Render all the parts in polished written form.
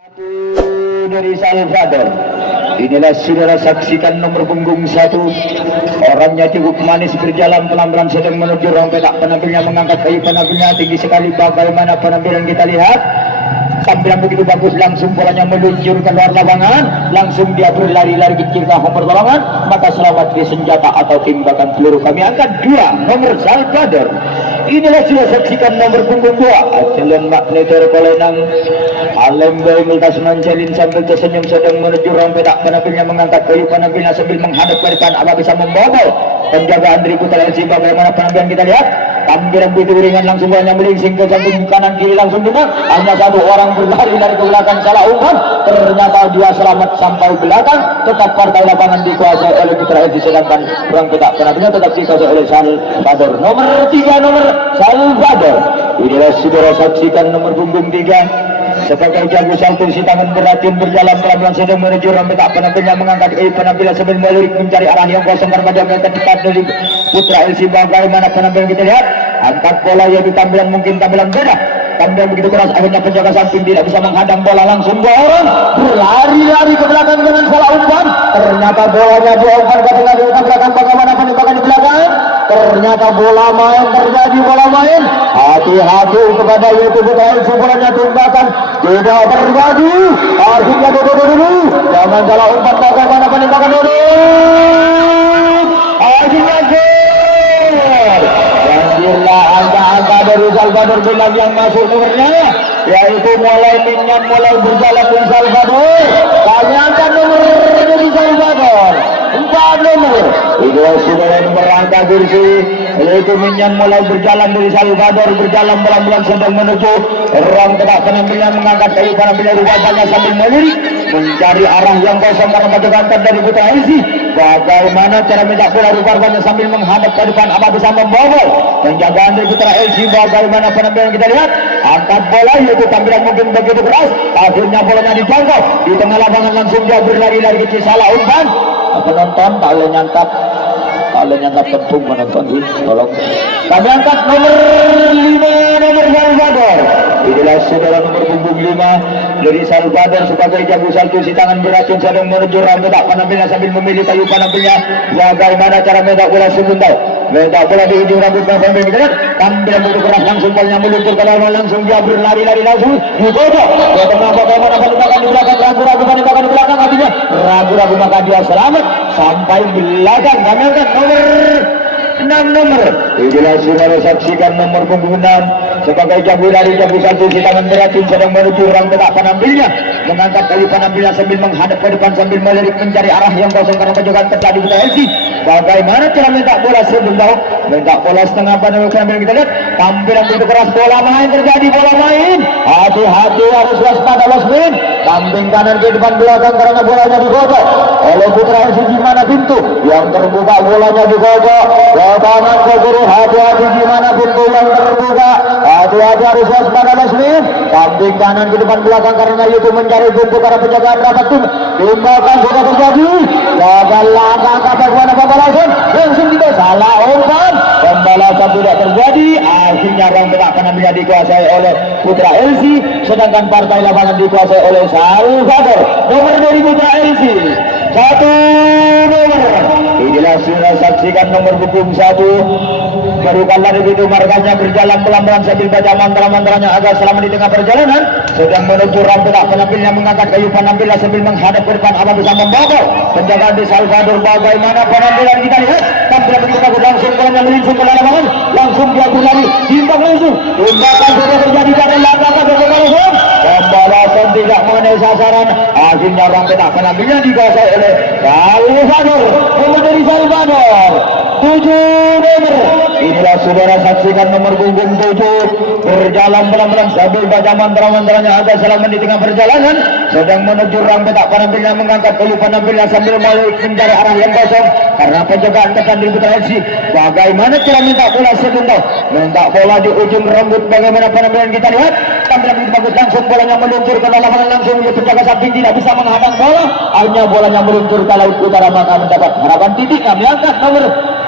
Satu dari Salvador. Inilah saudara saksikan nomor punggung 1. Orangnya cukup manis, berjalan pelan-pelan sedang menuju ruang petak. Penampilnya mengangkat kayu, penampilnya tinggi sekali. Bagaimana penampilan kita lihat. Tampilan begitu bagus, langsung bolanya meluncur ke luar lapangan, langsung dia berlari-lari kecil ke pertolongan, maka selamat di senjata atau tembakan peluru. Kami angkat 2 nomor Salvador. Inilah sudah saksikan nomor punggung 2. Acelon Magnetor Kolenang Alembai Multas Manjalin sambil tersenyum sedang menuju ruang petak. Penampilnya mengangkat kayu, penampilnya sambil menghadap ke depan. Apa bisa membobol penjagaan dari Putra LC? Bagaimana penampilan kita lihat? Tampilan begitu ringan, langsung bolanya melingsing ke samping kanan kiri, langsung dengar hanya satu orang berlari dari ke belakang, salah umpan, ternyata dia selamat sampai belakang. Tetap partai lapangan dikuasai oleh Putra LC, sedangkan ruang petak penampilnya tetap dikuasai oleh Salvador. Nomor 3 nomor Salvador. Inilah saudara saksikan nomor punggung 3. Sebagai jago salto si tangan beracun, berjalan pelan-pelan sedang menuju ruang petak. Penampilnya mengangkat kayu, penampilan sambil melirik mencari arah yang kosong karena yang dekat dari Putra LC. Bagaimana penampilan kita lihat? Angkat bola, yaitu tampilan mungkin tampilan beda. Tampilan begitu keras, akhirnya penjaga samping tidak bisa menghadang bola, langsung 2 orang berlari-lari ke belakang dengan salah umpan. Ternyata bolanya diumpan ke tengah di belakang. Bagaimana penembakan di belakang? Ternyata bola main, terjadi bola main. Hati-hati kepada yaitu Putra LC, bolanya tembakan tidak terjadi. Akhirnya dulu. Jangan salah umpan. Bagaimana penembakan dulu? Akhirnya gol. Alhamdulillah, angka-angka dari Salvador bilang yang masuk nomornya, yaitu mulai minyak, mulai berjalan di Salvador. Kami angkat nomor dari Salvador 4 nomor. Itu saudara nomor angka kursi, yaitu minyak mulai berjalan dari Salvador, berjalan pelan-pelan sedang menuju ruang petak. Penampilan mengangkat kayu, penampilan rupanya sambil melirik mencari arah yang kosong karena penjagaan dari Putra LC. Bagaimana cara minta bola rupanya sambil menghadap ke depan, apa bisa membobol penjagaan dari Putra LC? Bagaimana penampilan kita lihat? Angkat bola, yaitu tampilan mungkin begitu keras, akhirnya bolanya dijangkau di tengah lapangan, langsung dia berlari-lari kecil, salah umpan. Penonton tak boleh nyangkap pentung menonton, tolong. Kami angkat nomor 5 nomor Salvador. Inilah saudara nomor punggung 5 dari Salvador sebagai jago salto si tangan beracun sedang menuju ruang petak. Penampilan sambil memilih kayu, penampilannya bagaimana cara mendak bola sebentar. Mendak bola di ujung rambut sambil kita lihat tampilan begitu keras, langsung bolanya meluncur ke dalam, langsung dia berlari-lari langsung dikocok ke tengah. Bagaimana penembakan di belakang, ragu-ragu penembakan di belakang, artinya ragu-ragu maka dia selamat sampai belakang. Kami angkat nomor 6 nomor. Inilah saudara saksikan nomor punggung 6 sebagai jago dari jago salto si tangan beracun sedang menuju ruang petak. Penampilannya mengangkat kayu, penampilan sambil menghadap ke depan sambil melirik mencari arah yang kosong karena penjagaan terjadi Putra LC. Bagaimana cara minta bola sebentar, minta bola setengah penampilan kita lihat tampilan begitu keras, bola main, terjadi bola main. Hati-hati, harus waspada wasmin. Samping kanan ke depan belakang karena bolanya digocok oleh Putra LC. Gimana pintu yang terbuka, bolanya digocok ke kanan ke kiri. Hati-hati gimana pintu yang terbuka, hati-hati, harus waspada wasmin. Samping kanan ke depan belakang karena itu mencari pintu karena penjagaan rapat tim. Tembakan sudah terjadi, gagal langkah bagaimana pembalasan, langsung tidak salah umpan, pembalasan tidak terjadi. Akhirnya ruang petak penampilannya dikuasai oleh Putra LC, sedangkan partai lapangan dikuasai oleh Salvador. Nomor dari Putra LC 1 nomor. Inilah sudah saksikan nomor punggung 1. Baru kali begitu markanya berjalan pelan-pelan sambil baca mantra-mantranya agak selama di tengah perjalanan sedang menuju ruang petak. Penampilannya mengangkat kayu, penampilan sambil menghadap ke depan, apa bisa membobol penjagaan di Salvador. Bagaimana penampilan kita lihat? Tampilan begitu bagus, langsung bolanya melingsing ke lapangan, langsung dia berlari, timbang langsung. Tembakan sudah terjadi dari langkah langsung. Pembalasan tidak mengenai sasaran. Akhirnya ruang petak penampilannya dikuasai oleh Salvador. Nomor dari Salvador 7 nomor. Inilah saudara saksikan nomor punggung 7 berjalan pelan-pelan sambil baca mantra-mantranya agak selama di tengah perjalanan sedang menuju ruang petak. Penampilannya mengangkat kayu, penampilannya sambil mencari arah yang kosong karena penjagaan tekan di Putra LC. Bagaimana cara minta bola sebentar, minta bola di ujung rambut. Bagaimana penampilan kita lihat? Tampilan begitu bagus, langsung bolanya meluncur ke lapangan, langsung penjaga samping tidak bisa menghadang bola. Akhirnya bolanya meluncur ke laut utara, maka mendapat harapan titik. Kami angkat nomor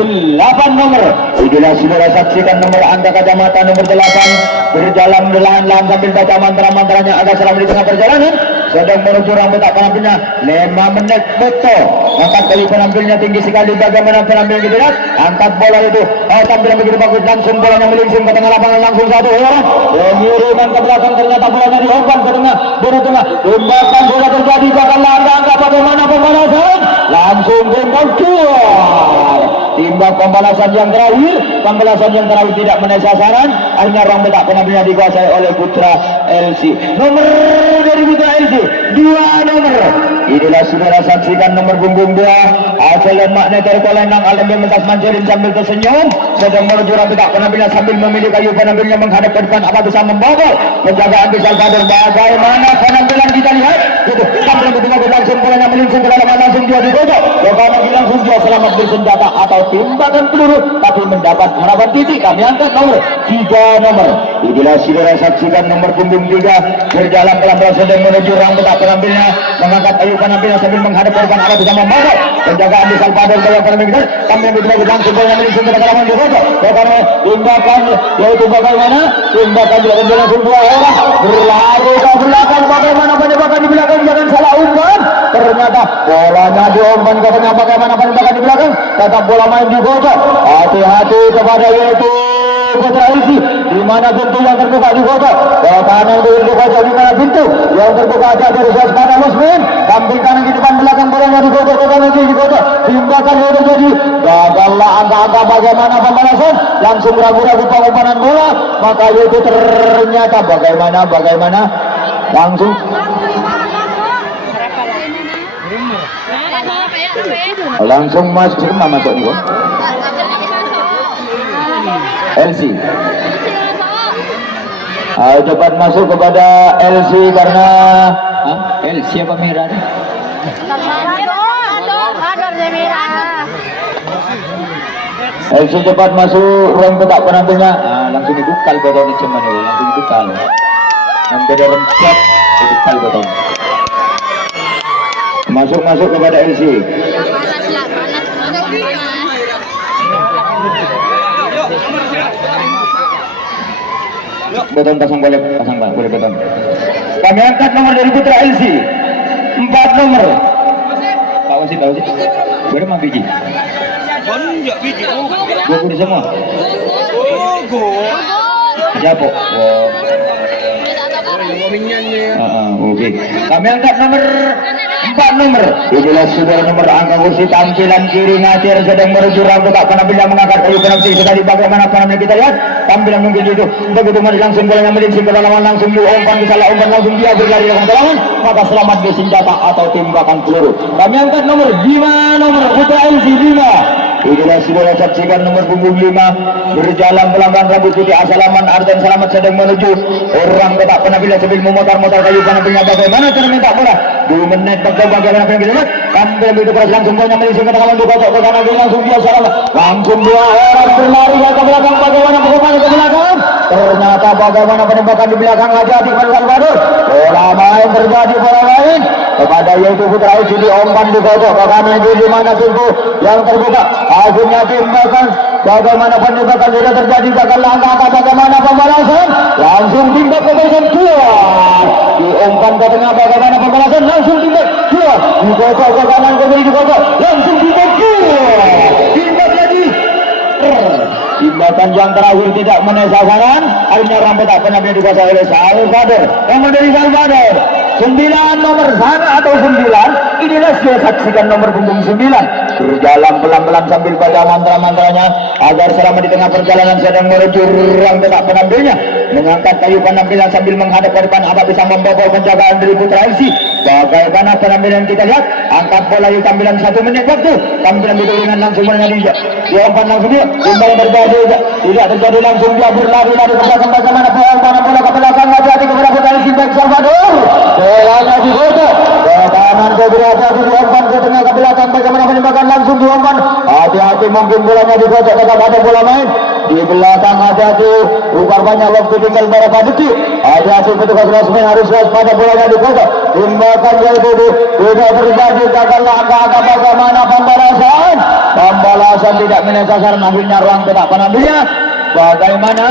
8 nomor. Inilah saudara saksikan nomor angka kacamata nomor 8 berjalan lahan-lahan sambil baca mantra-mantranya agak selama di tengah perjalanan sedang menuju rambut tak penampilnya 5 menit betul. Angkat kali penampilnya tinggi sekali, bagaimana penampil kita lihat, angkat bola itu tampilan begitu bagus, langsung bolanya melingsing ke tengah lapangan, langsung satu orang pengiriman ke belakang, ternyata bolanya diumpan ke tengah, dari tengah tembakan bola terjadi, bahkan langkah bagaimana pembalasan, langsung tembak keluar. Timbang pembalasan yang terakhir tidak menaik sasaran, akhirnya rambut tak penampilnya dikuasai oleh Putra LC. Nomor dari Putra LC 2 nomor. Inilah saudara saksikan nomor punggung 2 Asal makna terkolendang alam yang mentas manjarin sambil tersenyum sedang menuju rambut tak penampilnya sambil memilih kayu penampilnya menghadap ke depan, apa bisa membobol penjagaan di Salvador. Bagaimana penampilan kita lihat itu sambil betul-betul langsung bolanya melingsing ke dalam, langsung dia digocok karena langsung dia selamat bersenjata atau tembakan peluru tapi mendapat harapan titik. Kami angkat nomor 3 nomor. Inilah saudara saksikan nomor punggung 3 berjalan pelan-pelan sedang menuju rambut tak penampilnya mengangkat kayu penampilnya sambil menghadap ke depan, apa bisa membobol penjagaan di Salvador yang penampilnya kami betul-betul langsung bolanya melingsing ke dalam digocok karena tindakan yaitu bagaimana tindakan dilakukan langsung 2 orang berlari ke belakang, bagaimana penembakan di belakang, jangan salah umpan, ternyata bolanya diumpan ke tengah, bagaimana penembakan di belakang, tetap bola main digocok. Hati-hati kepada yaitu Putra LC, di mana pintu yang terbuka digocok, ke kanan digocok, di mana pintu yang terbuka ada dari Jasmana Musmin, samping kanan di depan belakang bolanya digocok, ke kanan digocok, tindakan yang terjadi gagallah angka-angka, bagaimana pembalasan, langsung ragu-ragu pengumpanan bola, maka itu ternyata bagaimana langsung masuk nih LC. Cepat masuk kepada LC karena LC apa merah? LC cepat masuk ruang petak penampilnya. Langsung dibukal botol cuman ya, langsung dibukal. Yang beda rencet dibukal botol. Masuk kepada LC. Beton pasang boleh beton. Kami angkat nomor dari Putra LC 4 nomor. Tahu sih. Berapa mah biji? Banyak biji. Gue semua. Siapa? Oke. Kami angkat nomor 4 nomor. Inilah saudara nomor angka kursi tampilan kiri ngatir sedang menuju rambut tak penampilnya mengangkat kayu penalti sekali, bagaimana penampilan kita lihat tampilan mungkin itu begitu mari langsung bolanya melingsing ke dalaman, langsung diumpan disalah umpan, langsung dia berlari dengan dalaman, maka selamat bersenjata atau tembakan peluru. Kami angkat nomor 5 nomor Putra LC 5. Inilah saudara saksikan nomor punggung 5 berjalan pelan-pelan rambut putih asalaman Arden selamat sedang menuju orang tak penampilan sambil memutar-mutar kayu penampilnya, bagaimana cara minta bola 2 menit bagaimana penampilan kita lihat tampil begitu keras, langsung bolanya melingsing ke tangan dikocok ke kanan, langsung dia salah, langsung 2 orang berlari ke belakang, bagaimana pengumpanan ke belakang, ternyata bagaimana penembakan di belakang hati-hati kepada Salvador, bola main terjadi bola main kepada yaitu Putra LC diumpan dikocok ke kanan, di mana pintu yang terbuka akhirnya tembakan, bagaimana penembakan sudah terjadi, gagal langkah, bagaimana pembalasan, langsung timbak pembalasan keluar, diumpan ke tengah, bagaimana pembalasan, langsung timbak keluar, dikocok ke kanan, kembali dikocok, langsung timbak keluar, timbak lagi. Tindakan yang terakhir tidak menaik sasaran, akhirnya rambut tak pernah dikuasai oleh Salvador. Nomor dari Salvador 9 nomor sana atau 9. Inilah saya saksikan nomor punggung 9 berjalan pelan-pelan sambil baca mantra-mantranya agar selama di tengah perjalanan sedang menuju rambut tak penampilnya mengangkat kayu penampilan sambil menghadap ke depan, apa bisa membobol penjagaan dari Putra LC. Bagaimana penampilan kita lihat, angkat bola di tampilan 1 menit waktu, tampilan itu dengan langsung diumpan langsung dia, kembali terjadi tidak terjadi, langsung dia berlari-lari ke belakang, bagaimana bola ke belakang, hati-hati kepada Putra LC back Salvador, bolanya digocok ke kanan, ke hati-hati diumpan ke tengah ke belakang, bagaimana penembakan langsung diumpan, hati-hati mungkin bolanya digocok, tetap ada bola main di belakang, hati-hati rupanya waktu tinggal berapa detik, hati-hati petugas resmen harus waspada bolanya digocok, tembakan yaitu tidak terjadi, gagal langkah, bagaimana pembalasan, Pembalasan tidak menyasar, akhirnya ruang tengah penambilnya. Bagaimana?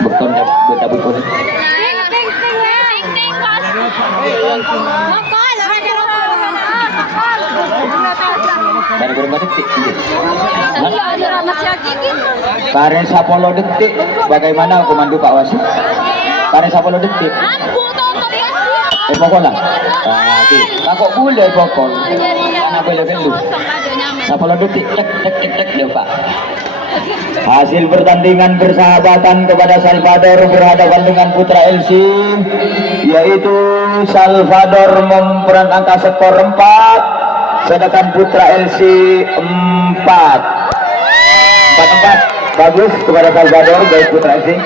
Bertondak betabut. Karen 10 detik. Bagaimana komando Pak Wasit? Karen 10 detik. Pokok lah. Kok boleh pokok? Mana boleh dulu? 10 detik. Tek deh Pak. Hasil pertandingan persahabatan kepada Salvador berhadapan dengan Putra LC, yaitu Salvador memperan angka skor 4, sedangkan Putra LC 4. Bagus kepada Salvador, baik Putra LC.